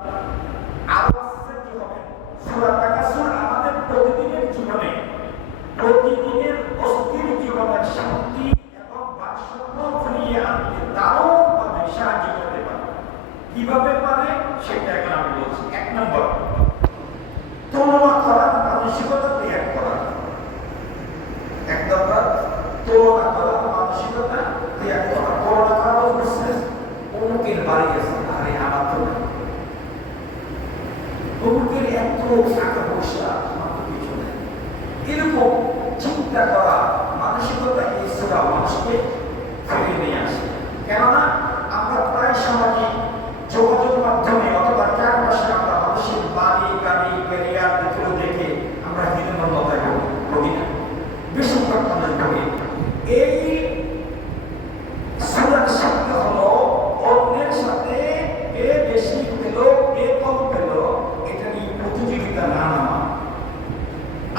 আরো আসছে কি হবে সূরা তাকাসুর আমাদের প্রতিদিনের জীবনে প্রতিদিনের অস্থির জীবনের শান্তি এবং ভারসাম্য ফিরিয়ে আনতে দারুণভাবে সাহায্য করতে পারে। কিভাবে পারে সেটা এখন আমি বলছি। 1 নম্বর, তুলনা করার মানসিকতা ত্যাগ করা। 1 নম্বর, তুলনা করার মানসিকতা ত্যাগ করা। তুলনা করা বলছে অমুকের বাড়ি গেছে, আরে আমার তো অমুকের এত টাকা পয়সা, আমার তো কিছু নেই, এরকম চিন্তা করা মানসিকতা এই সূরা মানুষকে ফিরিয়ে নিয়ে আসে। কেননা আমরা প্রায় সামাজিক যোগাযোগ মাধ্যমে অথবা চারপাশে আমরা মানুষের বাড়ি গাড়ি ক্যারিয়ার এগুলো দেখে আমরা হীনমন্যতায় ভুগি না, বেশিরভাগ মানুষ ভুগি। এই সূরার শব্দ হলো অন্যের সাথে এ বেশি পেল এ কম পেল এটা নিয়ে প্রতিযোগিতা না নামা।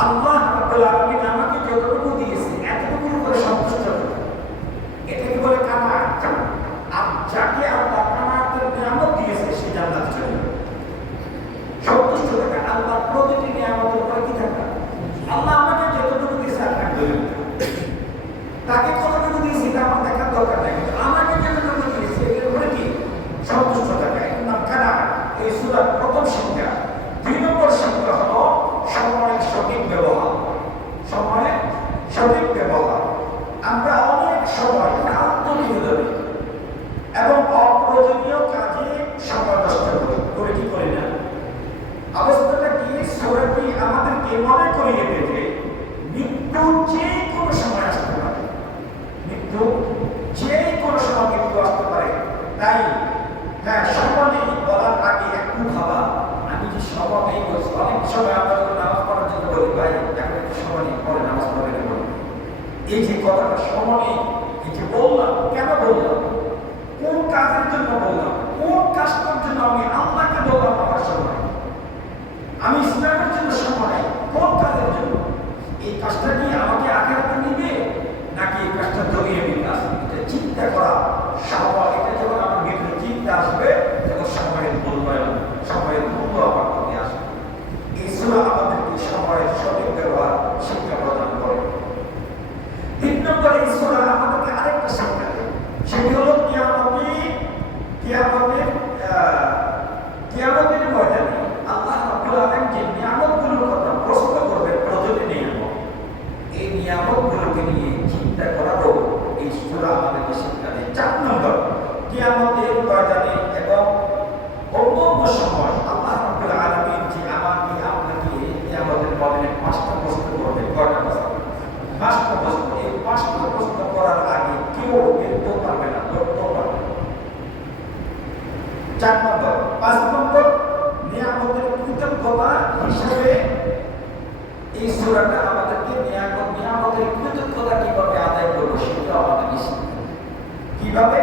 আল্লাহ রাব্বুল আলামিন আমাকে যতটুকু দিয়েছে এতটুকুর উপরে সন্তুষ্ট হতে, এটাকে বলে কানাআত। আর যাকে আল্লাহ কানাআতের নিয়ামত দিয়েছে সে জান্নাতে চলে যাবে। সন্তুষ্ট থাকা, আল্লাহ প্রতিটি নিয়ামতের উপরে কি থাকা। আল্লাহ আমাকে যতটুকু দিয়েছে আলহামদুলিল্লাহ, তাকে কতটুকু দিয়েছে এটা আমার দেখার দরকার নেই, কিন্তু আমাকে যতটুকু দিয়েছে এর উপরে কি সন্তুষ্ট থাকা, এর নাম কানাআত। এই সূরার প্রথম শিক্ষা। 2 নম্বর শিক্ষা হলো সময়ের সঠিক ব্যবহার। সময়ের সঠিক ব্যবহার। আমরা অনেক সময় ক্লান্ত হয়ে যাই এবং অপ্রয়োজনীয় কাজে সময় নষ্ট করে কি করি না। অবস্থাটা কি, সূরাটি আমাদেরকে মনে করিয়ে দেয় যে মৃত্যু যে কোনো সময় আসতে পারে। মৃত্যু যে কোনো সময় মৃত্যু আসতে পারে। তাই হ্যাঁ, সময় নেই বলার আগে একটু ভাবা, আমি যে সময় নেই বলছি। অনেক সময় আমরা যখন নামাজ পড়ার জন্য বলি ভাই এখন একটু সময় নেই, পরে নামাজ পড়ে নেব। এই যে কথাটা সময় নেই, এই যে বললাম, কেন বললাম, কোন কাজের জন্য বললাম, কোন কাজটার জন্য আমি আল্লাহকে বললাম আমার সময়, আমি ইসলামের জন্য সময় নেই, কোন কাজের জন্য, এই কাজটা কি আমাকে আখিরাতে নিবে নাকি এই কাজটা দরিয়ে বিকাশ, এটা চিন্তা করা। সময় এটা যখন আমার ভিতরে চিন্তা আসবে তখন সময়ের মূল্যায়ন, সময়ের মূল্য আমার প্রতি আসবে। এই সূরা আমাদেরকে সময়ের সঠিক ব্যবহার শিক্ষা প্রদান করে। 3 নম্বর, এই সূরা আমাদেরকে আরেকটা শিক্ষা দেয়, সেটি হলো কিয়ামতের ময়দানে আল্লাহ রাব্বুল আলামিন যে নিয়ামতগুলোর কথা প্রশ্ন করবেন, প্রতিটি নিয়ামত, এই নিয়ামতগুলোকে নিয়ে চিন্তা করারও এই সূরা আমাদেরকে শিক্ষা দেয়। 4 নম্বর, কিয়ামতের ময়দানে এবং অন্য সময় আল্লাহ রাব্বুল আলামিন যে আমাকে আপনাকে কিয়ামতের ময়দানে 5টা প্রশ্ন করবেন। কয়টা প্রশ্ন? 5টা প্রশ্ন। এই 5টা প্রশ্ন করার আগে কেউ বেরোতে পারবে না, ধরতেও পারবে না। 4 নম্বর। 5 নম্বর, নিয়ামতের কৃতজ্ঞতা হিসেবে এই সূরাটা আমাদেরকে নিয়ামতের কৃতজ্ঞতা কিভাবে আদায় করবো সেটা আমাদেরকে শিখাবে। কিভাবে?